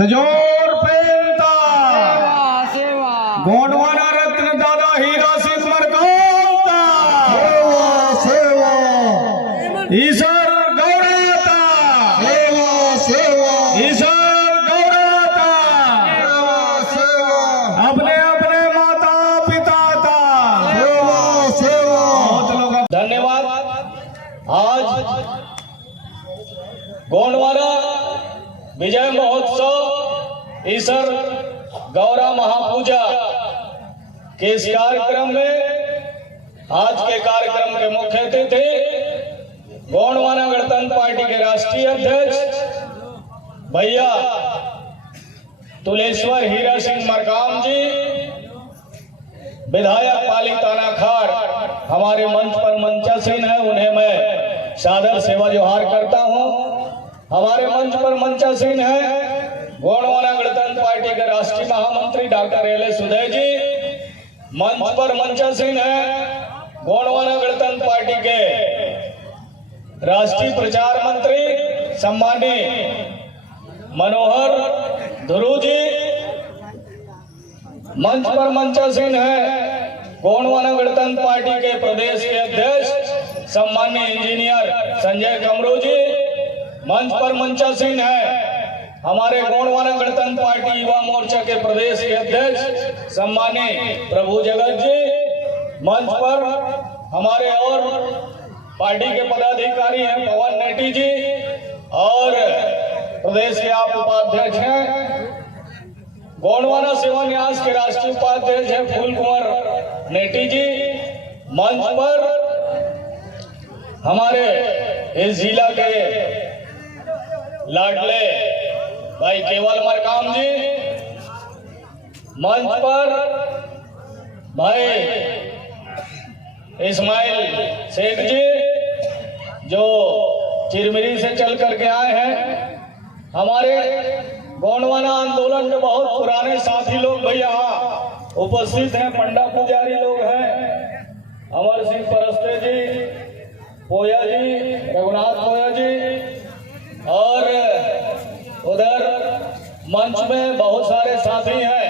सजोर पेंता गोंडवाना रत्न दादा हीरा सिंह मरकांता ईश्वर गौड़ाता ईश्वर गौड़ाता अपने अपने माता पिता था। बहुत लोग धन्यवाद। आज गोंडवाना विजय महोत्सव ईसर गौरा महापूजा के इस कार्यक्रम में आज के कार्यक्रम के मुख्य अतिथि गोंडवाना गणतंत्र पार्टी के राष्ट्रीय अध्यक्ष भैया तुलेश्वर हीरा सिंह मरकाम जी, विधायक पाली तानाखार हमारे मंच पर मंचासीन है, उन्हें मैं सादर सेवा जोहार करता हूं। हमारे मंच पर मंचासीन है गोंडवाना गणतंत्र पार्टी के राष्ट्रीय महामंत्री डॉक्टर एल सुदय जी, मंच पर मंचासीन है गोंडवाना गणतंत्र पार्टी के राष्ट्रीय प्रचार मंत्री सम्मानीय मनोहर ध्रुव जी, मंच पर मंचासीन है गोंडवाना गणतंत्र पार्टी के प्रदेश के अध्यक्ष सम्मानीय इंजीनियर संजय कमरू जी, मंच पर मंचासीन है हमारे गोंडवाना गणतंत्र पार्टी युवा मोर्चा के प्रदेश के अध्यक्ष सम्मानीय प्रभु जगत जी, मंच पर हमारे और पार्टी के पदाधिकारी हैं पवन नेटी जी, और प्रदेश के आप उपाध्यक्ष हैं गोंडवाना सेवा न्यास के राष्ट्रीय उपाध्यक्ष हैं फूल कुंवर नेटी जी, मंच पर हमारे इस जिला के लाडले भाई केवल मरकाम जी, मंच पर भाई इस्माइल शेख जी जो चिरमिरी से चल करके आए हैं। हमारे गोंडवाना आंदोलन के बहुत पुराने साथी लोग भाई यहाँ उपस्थित हैं, पंडा पुजारी लोग हैं, अमर सिंह परस्ते जी, पोया जी, रघुनाथ पोया जी, और उधर मंच में बहुत सारे साथी हैं।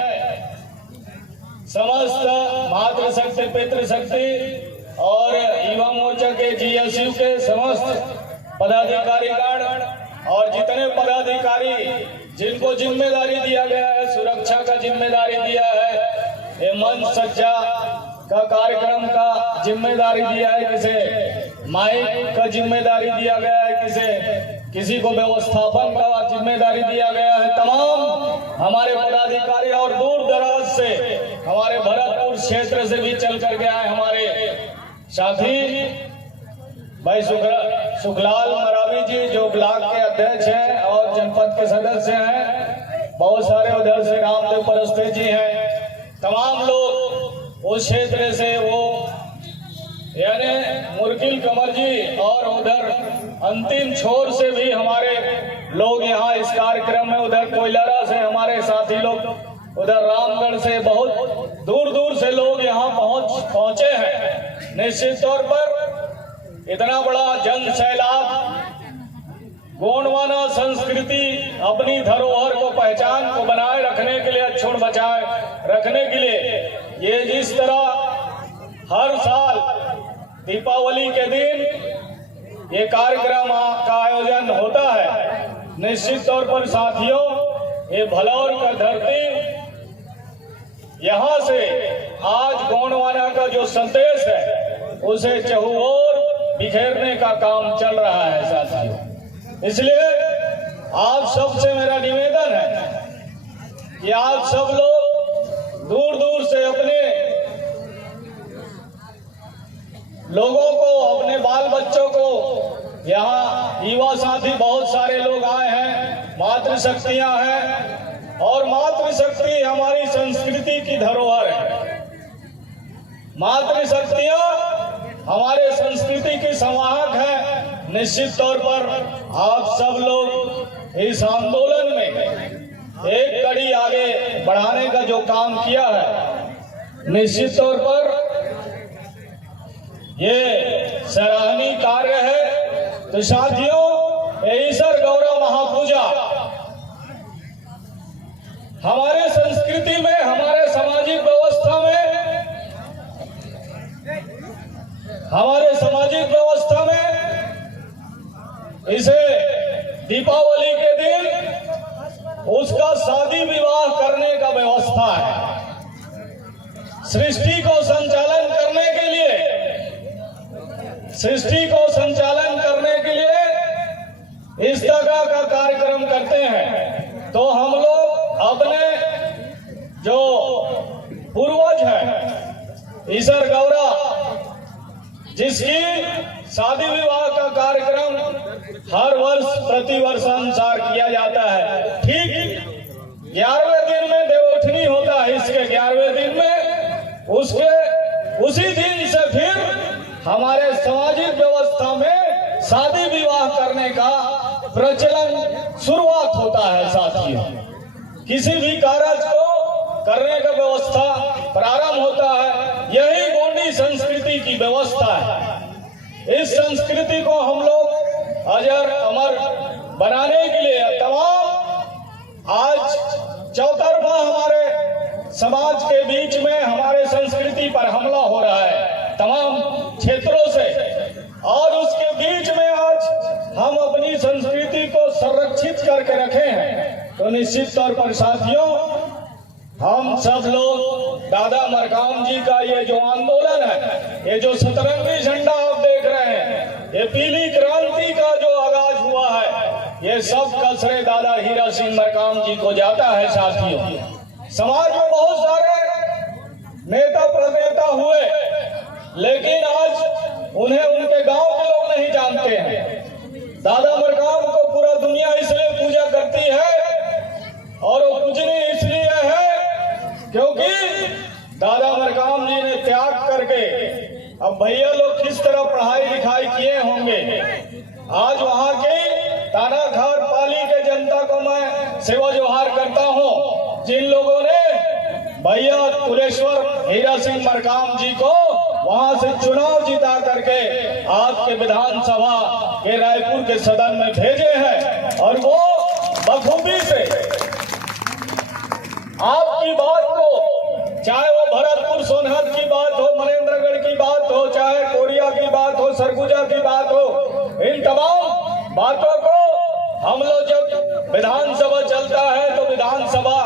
समस्त मातृशक्ति पितृशक्ति और युवा मोर्चा के जीएसयू के समस्त पदाधिकारीगण और जितने पदाधिकारी जिनको जिम्मेदारी दिया गया है, सुरक्षा का जिम्मेदारी दिया है, ये मंच सज्जा का कार्यक्रम का जिम्मेदारी दिया है, किसे माइक का जिम्मेदारी दिया गया है, किसी को व्यवस्थापन का जिम्मेदारी दिया गया है। तमाम हमारे पदाधिकारी और दूर दराज से हमारे भरतपुर क्षेत्र से भी चल करके आए हमारे साथी भाई सुखलाल मरावी जी जो ब्लॉक के अध्यक्ष हैं और जनपद के सदस्य हैं, बहुत सारे उधर से रामदेव परस्ते जी हैं, तमाम लोग उस क्षेत्र से वो यानी मुर्गिल कमर जी, और उधर अंतिम छोर से भी हमारे लोग यहाँ इस कार्यक्रम में, उधर कोयलारा से हमारे साथी लोग, उधर रामगढ़ से बहुत दूर दूर से लोग यहाँ पहुंचे हैं। निश्चित तौर पर इतना बड़ा जन सैलाब गोंडवाना संस्कृति अपनी धरोहर को पहचान को बनाए रखने के लिए, अक्षुण्ण बचाए रखने के लिए, ये जिस तरह हर साल दीपावली के दिन ये कार्यक्रम का आयोजन होता है, निश्चित तौर पर साथियों ये भलौर का धरती, यहाँ से आज गोंडवाना का जो संदेश है उसे चहुओर बिखेरने का काम चल रहा है साथियों। इसलिए आप सबसे मेरा निवेदन है कि आप सब लोग दूर दूर से अपने लोगों को, अपने बाल बच्चों को, यहाँ युवा साथी बहुत सारे लोग आए हैं, मातृशक्तियां हैं, और मातृशक्ति हमारी संस्कृति की धरोहर है। मातृशक्तियां हमारे संस्कृति की संवाहक है। निश्चित तौर पर आप सब लोग इस आंदोलन में एक कड़ी आगे बढ़ाने का जो काम किया है, निश्चित तौर पर ये सराहनीय कार्य है। तो साथियों, ईसर गौरा महापूजा हमारे संस्कृति में, हमारे सामाजिक व्यवस्था में, इसे दीपावली के दिन उसका शादी विवाह करने का व्यवस्था है। सृष्टि को संचालन करने के लिए इस तरह का कार्यक्रम करते हैं। तो हम लोग अपने जो पूर्वज हैं, ईश्वर गौरा, जिसकी शादी विवाह का कार्यक्रम हर वर्ष प्रतिवर्ष अनुसार किया जाता है। ठीक 11वें दिन में देवउठनी होता है। इसके 11वें दिन में उसी दिन से फिर हमारे सामाजिक व्यवस्था में शादी विवाह करने का प्रचलन शुरुआत होता है। साथियों, किसी भी कार्य को करने का व्यवस्था प्रारंभ होता है। यही गोंडी संस्कृति की व्यवस्था है। इस संस्कृति को हम लोग अजर अमर बनाने के लिए तमाम आज चौतरफा हमारे समाज के बीच में हमारे संस्कृति पर हमला हो रहा है तमाम क्षेत्रों से, और उसके बीच में आज हम अपनी संस्कृति को संरक्षित करके रखे हैं। तो निश्चित तौर पर साथियों, हम सब लोग दादा मरकाम जी का ये जो आंदोलन है, ये जो सतरंगी झंडा आप देख रहे हैं, ये पीली क्रांति का जो आगाज हुआ है, ये सब का श्रेय दादा हीरा सिंह मरकाम जी को जाता है। साथियों, समाज में बहुत सारे नेता प्रणेता हुए, लेकिन आज उन्हें उनके गांव के लोग नहीं जानते हैं। दादा मरकाम को पूरा दुनिया इसलिए पूजा करती है, और वो पूजनी इसलिए है क्योंकि दादा मरकाम जी ने त्याग करके, अब भैया लोग किस तरह पढ़ाई लिखाई किए होंगे, आज वहां के तानाघाट पाली के जनता को मैं सेवा जोहार करता हूं, जिन लोगों ने भैया कुलेश्वर हीरा सिंह मरकाम जी को वहां से चुनाव जिता करके आपके विधानसभा के रायपुर के सदन में भेजे हैं, और वो बखूबी से आपकी बात को, चाहे वो भरतपुर सोनहत की बात हो, मनेन्द्रगढ़ की बात हो, चाहे कोरिया की बात हो, सरगुजा की बात हो, इन तमाम बातों को हम लोग जब विधानसभा चलता है तो विधानसभा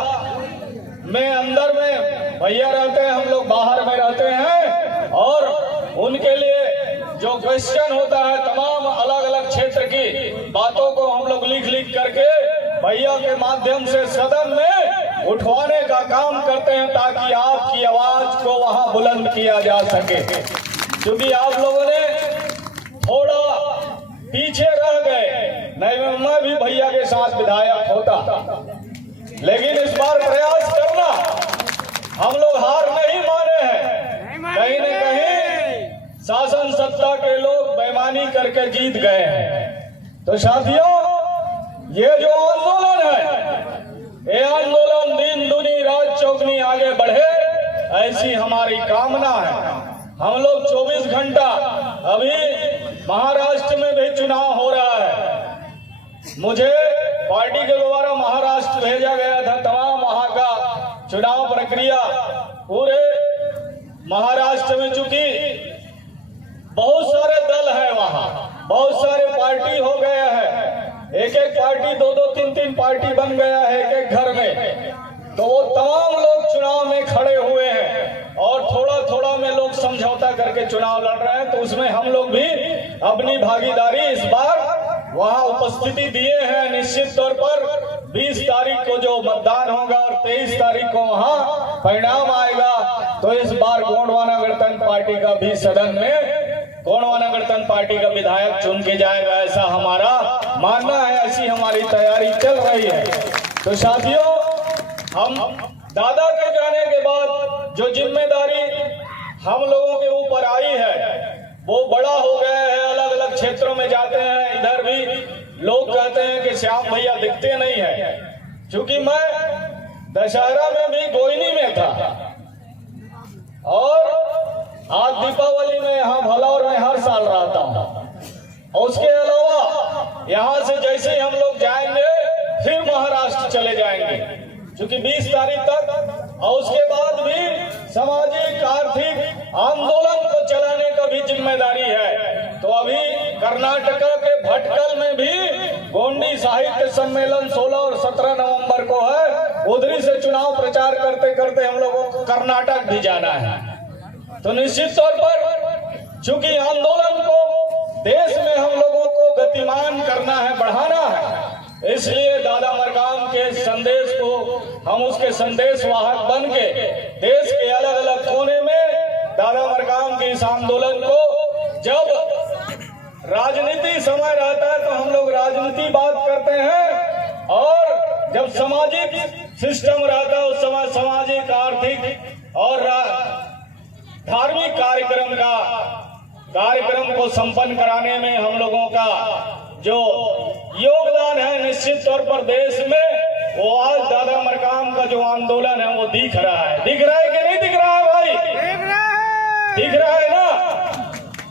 में अंदर में भैया रहते हैं, हम लोग बाहर में रहते हैं, और उनके लिए जो क्वेश्चन होता है तमाम अलग अलग क्षेत्र की बातों को हम लोग लिख करके भैया के माध्यम से सदन में उठवाने का काम करते हैं, ताकि आपकी आवाज को वहां बुलंद किया जा सके। क्योंकि आप लोगों ने थोड़ा पीछे रह गए, नहीं मैं भी भैया के साथ विधायक होता, लेकिन इस बार प्रयास करना, हम लोग हार नहीं माने हैं। कहीं न कहीं शासन सत्ता के लोग बेईमानी करके जीत गए हैं। तो साथियों, ये जो आंदोलन है, ये आंदोलन दिन दुनी रात चौगनी आगे बढ़े, ऐसी हमारी कामना है। हम लोग 24 घंटा, अभी महाराष्ट्र में भी चुनाव हो रहा है, मुझे पार्टी के द्वारा महाराष्ट्र भेजा गया था। तमाम वहां का चुनाव प्रक्रिया पूरे महाराष्ट्र में, चूंकि बहुत सारे दल है वहां, बहुत सारे पार्टी हो गया है, एक पार्टी 2-2, 3-3 पार्टी बन गया है एक घर में। तो वो तमाम लोग चुनाव में खड़े हुए हैं, और थोड़ा थोड़ा में लोग समझौता करके चुनाव लड़ रहे हैं। तो उसमें हम लोग भी अपनी भागीदारी इस बार वहां उपस्थिति दिए हैं। निश्चित तौर पर 20 तारीख को जो मतदान होगा और 23 तारीख को वहां परिणाम आएगा, तो इस बार गोंडवाना गणतंत्र पार्टी का भी सदन में गोंडवाना गणतंत्र पार्टी का विधायक चुन के जाएगा, ऐसा हमारा मानना है, ऐसी हमारी तैयारी चल रही है। तो साथियों, हम दादा के जाने के बाद जो जिम्मेदारी हम लोगों के ऊपर आई है, वो बड़ा हो गया है। अलग अलग क्षेत्रों में जाते हैं, इधर भी लोग कहते हैं कि श्याम भैया दिखते नहीं है। क्योंकि मैं दशहरा में भी गोइनी में था, और आज दीपावली में यहाँ भलौर में हर साल रहता हूँ। और उसके अलावा यहाँ से जैसे ही हम लोग जाएंगे फिर महाराष्ट्र चले जाएंगे। चूंकि 20 तारीख तक और उसके बाद भी सामाजिक आर्थिक आंदोलन को चलाने का भी जिम्मेदारी है। तो अभी कर्नाटका के भटकल में भी गोंडी साहित्य सम्मेलन 16 और 17 नवंबर को है। उधरी से चुनाव प्रचार करते करते हम लोगों को कर्नाटक भी जाना है। तो निश्चित तौर पर चूंकि आंदोलन को देश में हम लोगों को गतिमान करना है, बढ़ाना है, इसलिए दादा मरकाम के संदेश को हम उसके संदेश वाहक बन के देश के अलग अलग कोने में दादा मरकाम के इस आंदोलन को, जब राजनीति समय रहता है तो हम लोग राजनीति बात करते हैं, और जब सामाजिक सिस्टम रहता है उस समय सामाजिक आर्थिक और धार्मिक कार्यक्रम को संपन्न कराने में हम लोगों का जो योगदान है निश्चित तौर पर देश में, वो आज दादा मरकाम का जो आंदोलन है वो दिख रहा है। दिख रहा है कि नहीं दिख रहा है भाई? दिख रहा है।